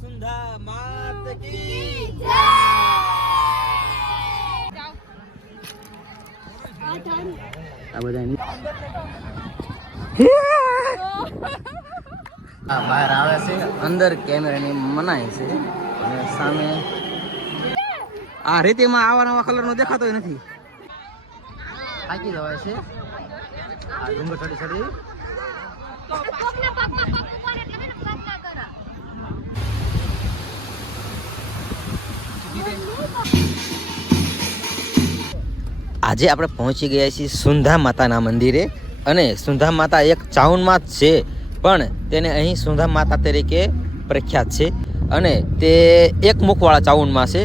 सुंधा मात की આ બધા બહાર આવે છે, અંદર કેમેરાની મનાઈ છે અને સામે આ રીતિમાં આવા નવા કલરનો દેખાતો નથી. થાકી જવાય છે આ ડુંગર ચડી ચડી. આજે આપણે પહોંચી ગયા છીએ સુંધા માતાના મંદિરે અને સુંધા માતા એક ચાઉનમાં જ છે પણ તેને અહીં સુંધા માતા તરીકે પ્રખ્યાત છે અને તે એક મુખવાળા ચાઉનમાં છે.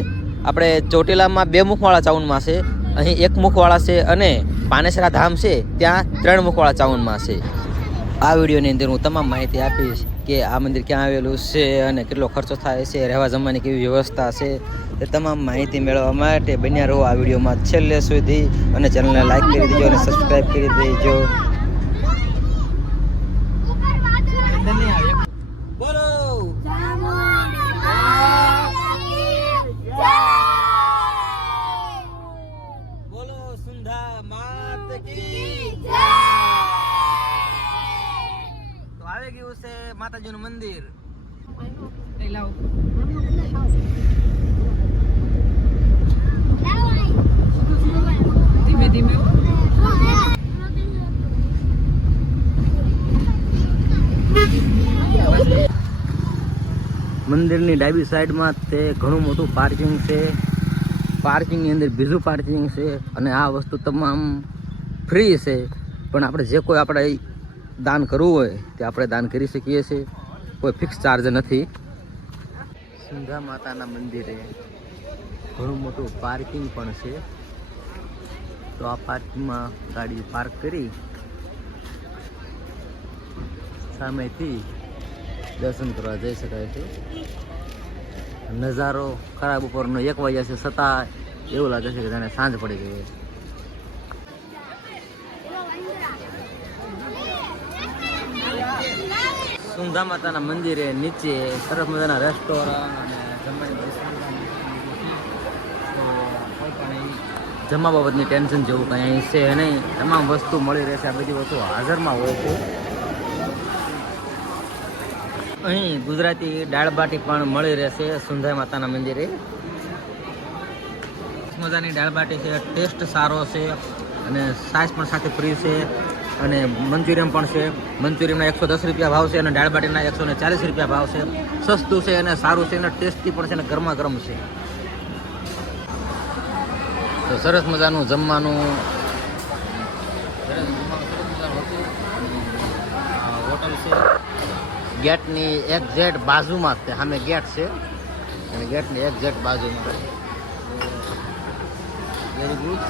આપણે ચોટીલામાં 2 મુખવાળા ચાઉનમાં છે, અહીં 1 મુખવાળા છે અને પાનેસરા ધામ છે ત્યાં 3 મુખવાળા ચાઉનમાં છે. આ વિડીયોની અંદર હું તમામ માહિતી આપીશ કે આ મંદિર ક્યાં આવેલું છે અને કેટલો ખર્ચો થાય છે, રહેવા જમવાની કેવી વ્યવસ્થા છે, તે તમામ માહિતી મેળવવા માટે બન્યા રહો આ વિડીયોમાં છેલ્લે સુધી અને ચેનલને લાઈક કરી દેજો અને સબસ્ક્રાઈબ કરી દેજો. બોલો બોલો સુંધા માત કી જય. તો આવી ગયું છે માતાજીનું મંદિર. ધીમે ધીમે મંદિરની ડાબી સાઈડમાં તે ઘણું મોટું પાર્કિંગ છે. પાર્કિંગની અંદર બીજું પાર્કિંગ છે અને આ વસ્તુ તમામ ફ્રી છે પણ આપણે જે કોઈ આપણે દાન કરવું હોય તે આપણે દાન કરી શકીએ છીએ, કોઈ ફિક્સ ચાર્જ નથી. સુંધા માતાના મંદિરે ઘણું મોટું પાર્કિંગ પણ છે, તો આ પાર્કિંગમાં ગાડી પાર્ક કરી સામેથી દર્શન કરવા જઈ શકાય છે. નજારો ખરાબ ઉપરનો 1 વાગ્યા છે છતાં એવું લાગે છે કે જાણે સાંજ પડી ગઈ. સુંધા માતાના મંદિરે નીચે સરસ મજાના રેસ્ટોરન્ટ અને જમવાની જમવા બાબતની ટેન્શન જેવું કંઈ અહીં છે નહીં, તમામ વસ્તુ મળી રહેશે. આ બધી વસ્તુ હાજરમાં હોય છે. અહીં ગુજરાતી દાળ બાટી પણ મળી રહેશે સુંધા માતાના મંદિરે. મજાની દાળ બાટી છે, ટેસ્ટ સારો છે અને સાઈઝ પણ સાથે ફ્રી છે અને મંચુરિયન પણ છે. મંચુરિયનના 110 રૂપિયા ભાવ છે અને દાળ બાટીના 140 રૂપિયા ભાવ છે. સસ્તું છે અને સારું છે અને ટેસ્ટી પણ છે અને ગરમા ગરમ છે. તો સરસ મજાનું જમવાનું હોટલ છે. ગેટની એક્ઝેક્ટ બાજુમાં જ સામે ગેટ છે અને ગેટની એક્ઝેક્ટ બાજુમાં. Very good.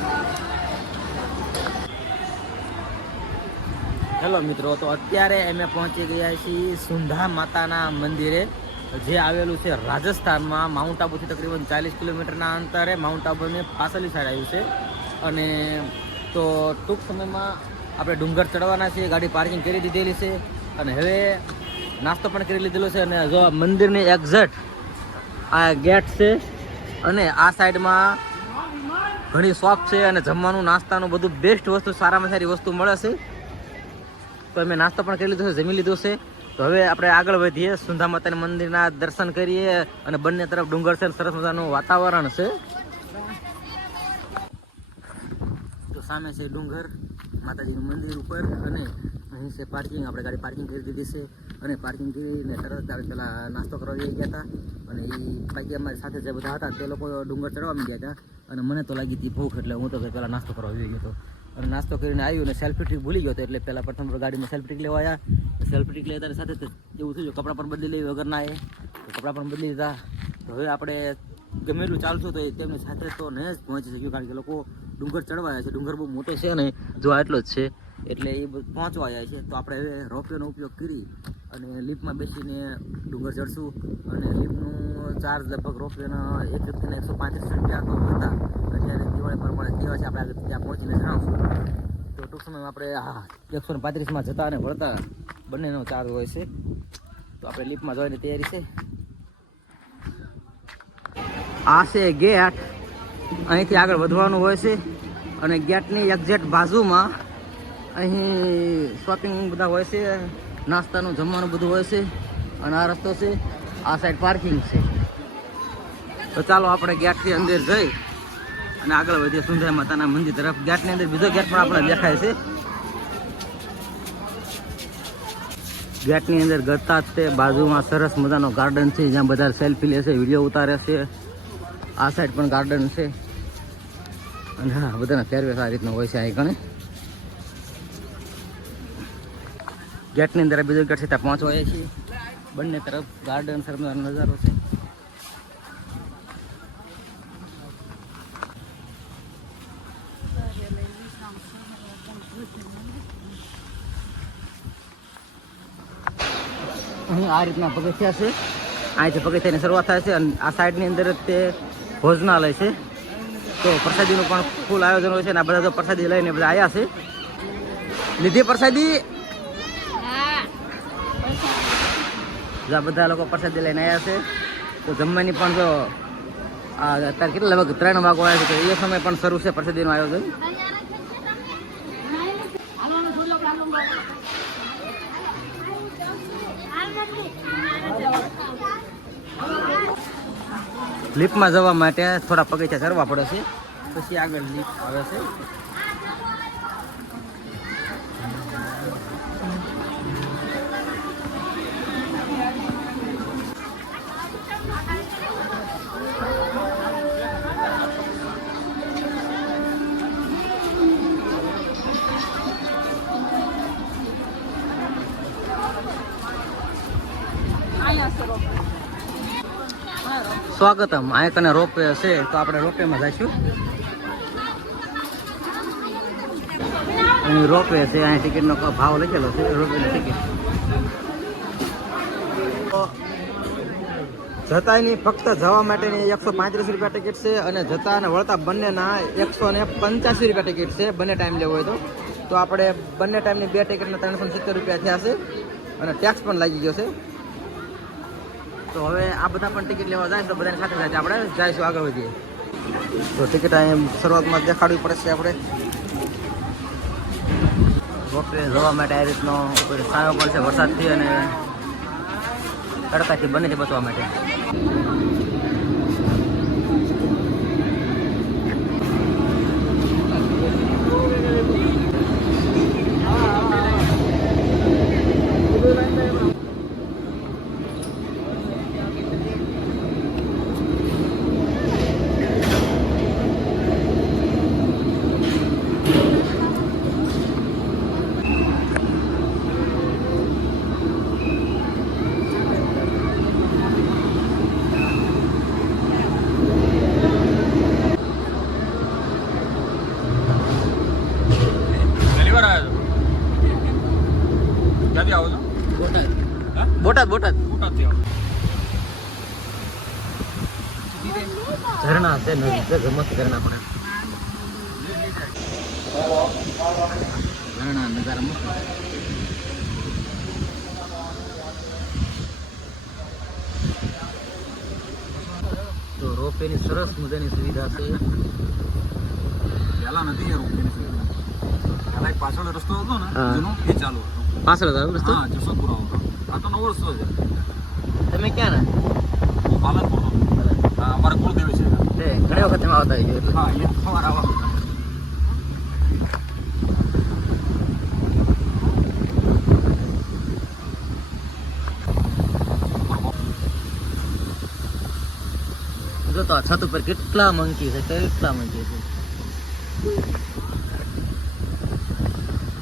હેલો મિત્રો, તો અત્યારે અમે પહોંચી ગયા છીએ સુંધા માતાના મંદિરે, જે આવેલું છે રાજસ્થાનમાં. માઉન્ટ આબુથી તકરીબન 40 કિલોમીટરના અંતરે માઉન્ટ આબુની પાછળની સાઈડ આવ્યું છે. અને તો ટૂંક સમયમાં આપણે ડુંગર ચડવાના છીએ. ગાડી પાર્કિંગ કરી દીધેલી છે અને હવે નાસ્તો પણ કરી લીધેલો છે. અને જો મંદિરની એક્ઝેક્ટ આ ગેટ છે અને આ સાઈડમાં ઘણી શોપ છે અને જમવાનું નાસ્તાનું બધું બેસ્ટ વસ્તુ, સારામાં સારી વસ્તુ મળે છે. તો અમે નાસ્તો પણ કરી લીધો છે, જમી લીધો છે. તો હવે આપણે આગળ વધીએ, સુંધા માતાના મંદિરના દર્શન કરીએ અને બંને તરફ ડુંગર છે, સરસ મજાનું વાતાવરણ છે. તો સામે છે ડુંગર માતાજીનું મંદિર ઉપર અને અહીં છે પાર્કિંગ. આપણે ગાડી પાર્કિંગ કરી દીધી છે અને પાર્કિંગ કરીને તરત પેલા નાસ્તો કરવા જઈ ગયા હતા અને એ બાકી અમારી સાથે જે બધા હતા તે લોકો ડુંગર ચડવા માંડ્યા હતા અને મને તો લાગી હતી ભૂખ, એટલે હું તો પહેલાં નાસ્તો કરવા જઈ ગયો હતો. અને નાસ્તો કરીને આવ્યું અને સેલ્ફી ટ્રીક ભૂલી ગયો હતો, એટલે પહેલાં પ્રથમ ગાડીમાં સેલ્ફી ટ્રીક લેવા આવ્યા. સેલ્ફી ટ્રીક લેતા સાથે એવું થયું કપડાં પણ બદલી લેવી વગરના એ કપડાં પણ બદલી લીધા. તો હવે આપણે ગમે એટલું ચાલશું તો તેમની સાથે તો ન જ પહોંચી શક્યું, કારણ કે લોકો ડુંગર ચડવા આવ્યા છે. ડુંગર બહુ મોટો છે ને, જો આટલો જ છે એટલે એ પહોંચવા આવ્યા છે. તો આપણે હવે રોપવેનો ઉપયોગ કરી અને લિફ્ટમાં બેસીને ડુંગર ચડશું. અને લિફ્ટનું ચાર્જ લગભગ રોપવેના 1 વ્યક્તિના 135 રૂપિયા તો હતા. અત્યારે દિવાળી પ્રમાણે કેવા છે આપણે ત્યાં પહોંચીને જણાવશું. તો ટૂંક સમયમાં આપણે 135માં જતા અને વળતા બંનેનો ચાર્જ હોય છે. તો આપણે લિફ્ટમાં જવાની તૈયારી છે. આ છે ગેટ. અહીંથી આગળ વધવાનું હોય છે અને ગેટની એક્ઝેક્ટ બાજુમાં અહીં શોપિંગ બધા હોય છે, નાસ્તાનું જમવાનું બધું હોય છે અને આ રસ્તો છે. આ સાઈડ પાર્કિંગ છે. તો ચાલો આપણે ગેટથી અંદર જઈ અને આગળ વધીએ સુંદર માતાના મંદિર તરફ. ગેટની અંદર બીજો ગેટ પણ આપણે દેખાય છે. ગેટની અંદર ગતા જ તે બાજુમાં સરસ મજાનો ગાર્ડન છે જ્યાં બધા સેલ્ફી લે છે, વિડીયો ઉતારે છે. આ સાઈડ પણ ગાર્ડન છે અને હા બધાના પહેરવેશ આ રીતનો હોય છે. અહીં ગણે ગેટની અંદર બીજો ગેટ છે ત્યાં પહોંચવાય છીએ. બંને તરફ ગાર્ડન સરસ નજારો છે. અહીં આ રીતના પગથિયા છે. અહીંથી પગથિયાની શરૂઆત થાય છે અને આ સાઈડની અંદર જ તે ભોજનાલય છે. તો પ્રસાદીનું પણ ફૂલ આયોજન હોય છે અને આ બધા તો પ્રસાદી લઈને બધા આવ્યા છે. લીધી પ્રસાદી? બધા લોકો પ્રસાદી લઈને આવ્યા છે. તો જમવાની પણ જો અત્યારે કેટલા લગભગ 3 વાગો આવ્યા છે તો એ સમય પણ શરૂ છે પ્રસાદીનું આયોજન. લિફ્ટમાં જવા માટે થોડા પગથિયા ચડવા પડે છે, પછી આગળ લિફ્ટ આવે છે. સ્વાગતમ. આ કને રોપવે છે તો આપણે રોપવેમાં જઈશું. અહીં રોપવે છે, અહીં ટિકિટનો ભાવ લખેલો છે, રોપવેની ટિકિટ. જતાની ફક્ત જવા માટેની 135 રૂપિયા ટિકિટ છે અને જતા અને વળતા બંનેના 185 રૂપિયા ટિકિટ છે. બંને ટાઈમ લેવો હોય તો આપણે બંને ટાઈમની 2 ટિકિટના 370 રૂપિયા થયા છે અને ટેક્સ પણ લાગી ગયો છે. તો હવે આ બધા પણ ટિકિટ લેવા જાય તો બધાની સાથે સાથે આપણે જઈશું, આગળ વધીએ. તો ટિકિટ અહીં શરૂઆતમાં દેખાડવી પડે છે આપણે. રોપવે જવા માટે આ રીતનો સાયો પડશે વરસાદથી અને તડકાથી બંનેથી બચવા માટે. બોટાદ ઝરણા છે, મસ્ત ઝરણા પડે. ઝરણા નજારા મસ્ત. તો રોપવેની સરસ મજાની સુવિધા છે. પેલા નથી રોપવેની સુવિધા. પેલા એક પાછળ રસ્તો હતો ને જૂનો એ ચાલુ હતો. પાછળ હતો રસ્તો? હા, જસવંતપુરા હતો. આ તો નવો રસ્તો છે. તમે ક્યાં ના? હું પાલનપુર હતો. હા, અમારા કુળદેવી છે. ઘણી વખત એમાં આવતા હોય એટલે. હા, એ સવારે આવવા. જો તો છત ઉપર કેટલા મંકી છે, કેટલા મંકી છે.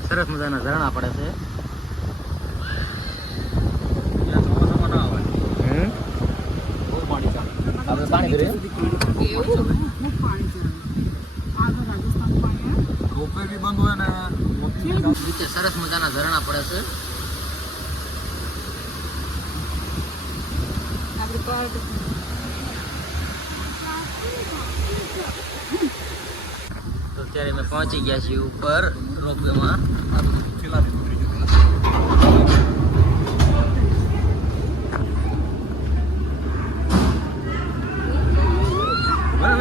સરસ મજાના ઝરણા પડે છે. આપણે પાણી ભરીએ. રોપવે બી બંધ હોય ને નીચે સરસ મજાના ઝરણા પડે છે. તો અત્યારે અમે પહોંચી ગયા છીએ ઉપર રોપવેમાં.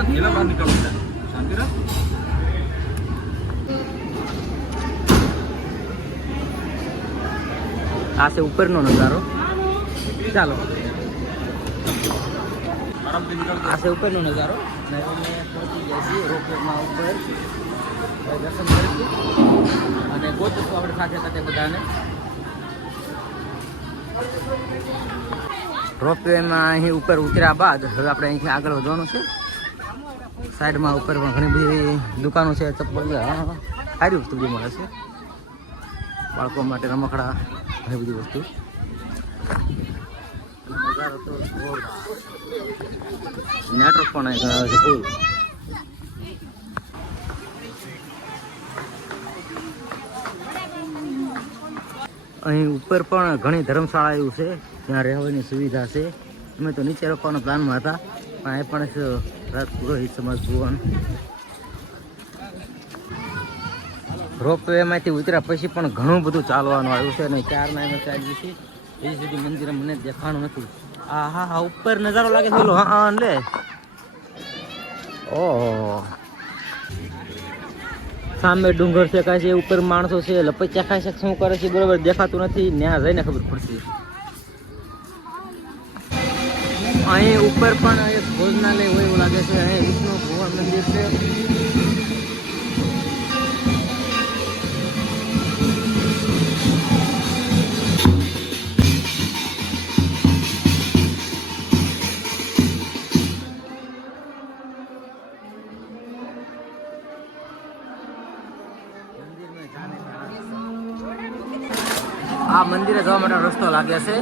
થેલા બહાર નીકળવું છે. શાંતિ રાખ. આ છે ઉપરનો નજારો. ચાલો આરામથી નીકળજો. આ છે ઉપરનો નજારો. અને અમે પહોંચી ગયા છીએ રોપવેમાં ઉપર. હવે દર્શન કરીશું અને ગોતીશું આપણે સાથે સાથે બધાને. રોપવેમાં અહીં ઉપર ઉતર્યા બાદ હવે આપણે અહીંથી આગળ વધવાનું છે. સાઈડમાં ઉપર પણ ઘણી બધી દુકાનો છે. ચપ્પલ સારી વસ્તુ બધી મળે છે. બાળકો માટે રમકડા ઘણી બધી વસ્તુ. નજારો તો નેટવર્ક પણ અહીં આવે છે ફૂલ. અહીં ઉપર પણ ઘણી ધર્મશાળા એવું છે જ્યાં રહેવાની સુવિધા છે. અમે તો નીચે રોકવાના પ્લાનમાં હતા પણ અહીં પણ છે રાત પુરોહિત સમાજ ભુવન. રોપવેમાંથી ઉતર્યા પછી પણ ઘણું બધું ચાલવાનું આવ્યું છે અને 4 ના ચાલી છે. હજી સુધી મંદિર મને દેખાણું નથી. હા હા હા ઉપર નજારો લાગે છે. હા હા લે ઓહો સામે ડુંગર છે કાંઈ છે. ઉપર માણસો છે લપચ્યા ખાય છે. શું કરે છે બરોબર દેખાતું નથી. ત્યાં જઈને ખબર પડશે. અહીં ઉપર પણ એક ભોજનાલય હોય એવું લાગે છે. અહીં વિષ્ણુ ભગવાન મંદિર છે. આ મંદિરે જવા માટે રસ્તો લાગે છે.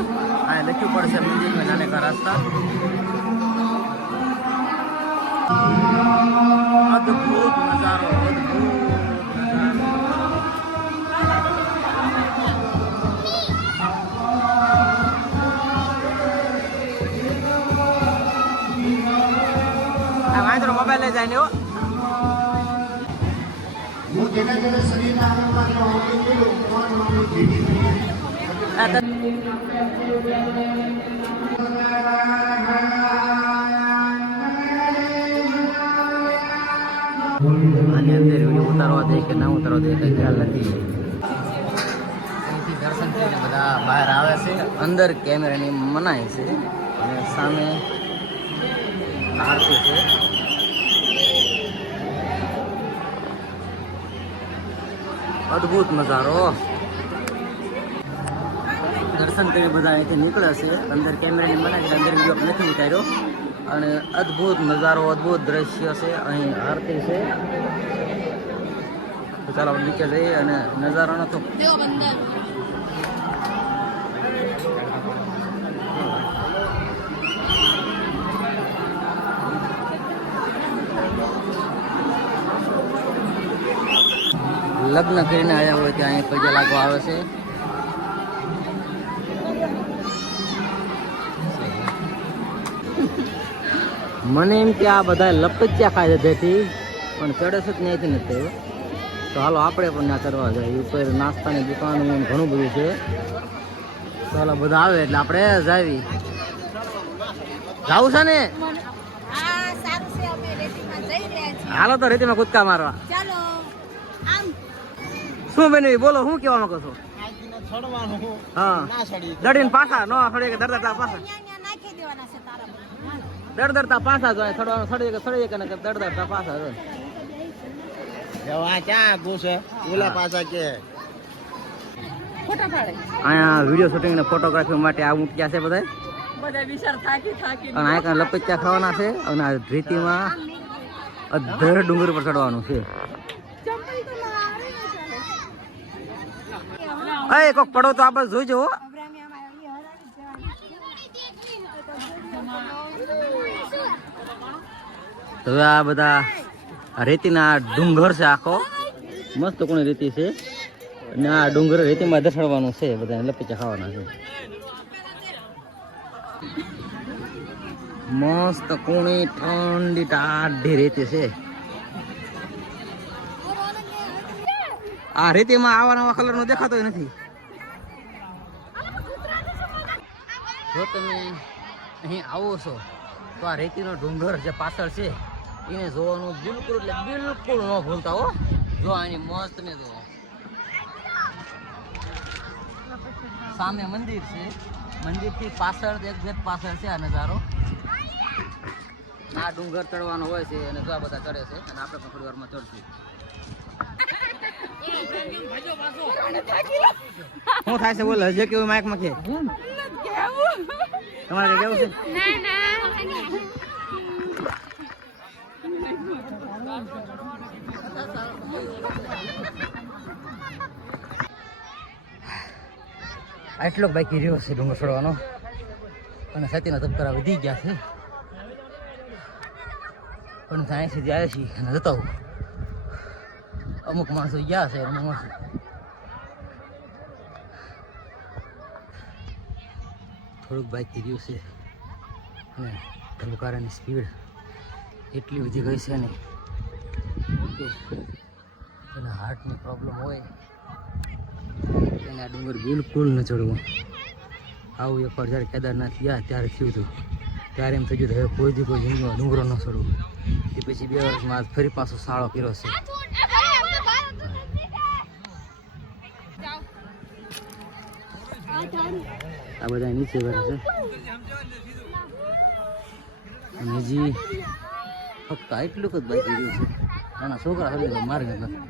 આ લખ્યું પડશે મંદિરમાં જાને કા રાસ્તા. અદ્ભુત નજારો, અદ્ભુત નજારો. વાંદરો મોબાઈલ લઈ જાય ને હો. આની અંદર વિડીયો ઉતારવા દે કે ના ઉતારવા દે કઈ ખ્યાલ નથી. અહીંથી દર્શન કરીને બધા બહાર આવે છે. અંદર કેમેરાની મનાય છે અને સામે આરતી છે. અદ્ભુત નજારો. દર્શન કરી બધા અહીંથી નીકળે છે. અંદર કેમેરાની મનાય છે. અંદર વિડીયો નથી ઉતાર્યો અને અદ્ભુત નજારો, અદ્ભુત દ્રશ્ય છે. અહીં આરતી છે. તો ચાલો આપણે નીચે જઈએ અને નજારાનો તો લગ્ન કરીને આવ્યા હોય ત્યાં અહીં પૈસા લાગવા આવે છે. મને એમ કે આ બધા લપચ્યા ખાય જેથી પણ ચડે છે ત્યાંથી નથી. તો હાલો આપણે પણ ના કરવા જાય. ઉપર નાસ્તાની દુકાન ઘણું બધું છે. ચાલો બધા આવે એટલે આપણે જાવી. જાવું છે ને? હાલો તો રેતીમાં કૂદકા મારવા. શું બન્યું બોલો, શું કહેવા માંગો છો? હા દડીને પાછા નો સડી કે દરદરતા પાછા દરદરતા પાછા જો સડવાનું સડી કે દરદરતા પાછા જો અહીંયા વિડીયો શૂટિંગ ને ફોટોગ્રાફી માટે આ મૂક્યા છે બધા. અને આ લપચ્યા ખાવાના છે અને આ રેતીમાં અધર ડુંગર પર ચડવાનું છે. કોક પડો તો આપણે જોઈ જવો. હવે આ બધા રેતીના ડુંગર છે. આખો મસ્ત કોની રેતી છે અને આ ડુંગર રેતીમાં ધસડવાનું છે. બધા લપચા ખાવાના છે. મસ્ત કોણી ઠંડી ટાઢી રેતી છે. આ રેતીમાં આવા નવા કલર નો દેખાતો નથી. જો તમે અહીં આવો છો તો આ રેતીનો ડુંગર જે પાછળ છે એને જોવાનું બિલકુલ એટલે બિલકુલ ન ભૂલતા હો. જો આની મોજ તમે જો. સામે મંદિર છે, મંદિરથી પાછળ એક પાછળ છે આ નજારો. આ ડુંગર ચડવાનો હોય છે અને જો આ બધા ચડે છે અને આપણે પણ થોડી વારમાં ચડશું. શું થાય છે બોલ? હજે કેવું માઇકમાં કે તમારે કેવું છે? આટલો બાકી રહ્યો છે ડુંગર ચડવાનો અને છાતીના ધબકારા વધી ગયા છે. પણ ત્યાં સુધી આવ્યા છીએ અને જતા હું. અમુક માણસો ગયા છે, અમુક માણસો થોડુંક બાકી રહ્યું છે અને ધબકારાની સ્પીડ એટલી વધી ગઈ છે ને કે એના હાર્ટની પ્રોબ્લેમ હોય એને આ ડુંગર બિલકુલ ન ચડવું. આવું એકવાર જ્યારે કેદારનાથ ગયા ત્યારે થયું હતું. ત્યારે એમ થઈ ગયું હવે કોઈ દી કોઈ જિંદગીમાં ડુંગરો ન ચડવું. એ પછી 2 વર્ષમાં ફરી પાછો સાળો કર્યો છે. આ બધા નીચે બેઠા છે અને હજી ફક્ત આટલું જ બાકી રહ્યું છે. નાના છોકરા હવે માર્ગ નથી.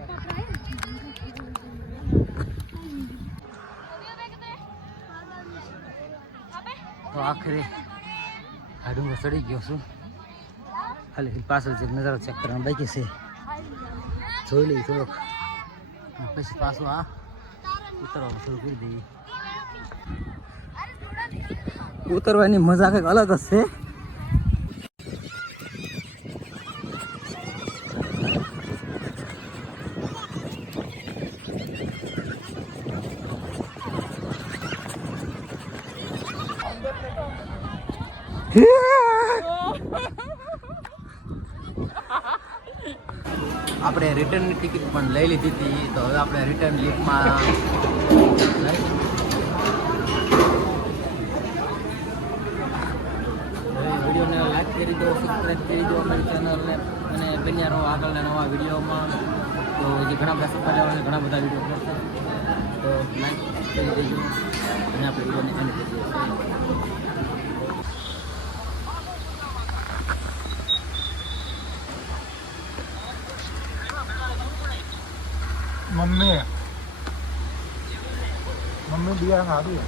તો આખરે આ ડુંગર ચડી ગયો છું. ખાલી પાછળ જે નજારો ચેક કરવાનો બાકી છે જોઈ લઈ થોડોક, પછી પાછું આ ઉતરવાનું શરૂ કરી દઈએ. ઉતરવાની મજા કંઈક અલગ જ છે. આપણે રિટર્નની ટિકિટ પણ લઈ લીધી હતી, તો હવે આપણે રિટર્ન લિફ્ટમાં વિડીયોને લાઈક કરી દો, સબસ્ક્રાઈબ કરી દો અમારી ચેનલને અને બન્યા રહો આગળના નવા વિડીયોમાં. તો જે ઘણા બધા સફળ લેવાના ઘણા બધા વિડીયો કરશે તો લાઈક કરી દેજો અને આપણે વિડીયોને એન્ડ કરી દઈએ. મમ્મી બિયારણ આવી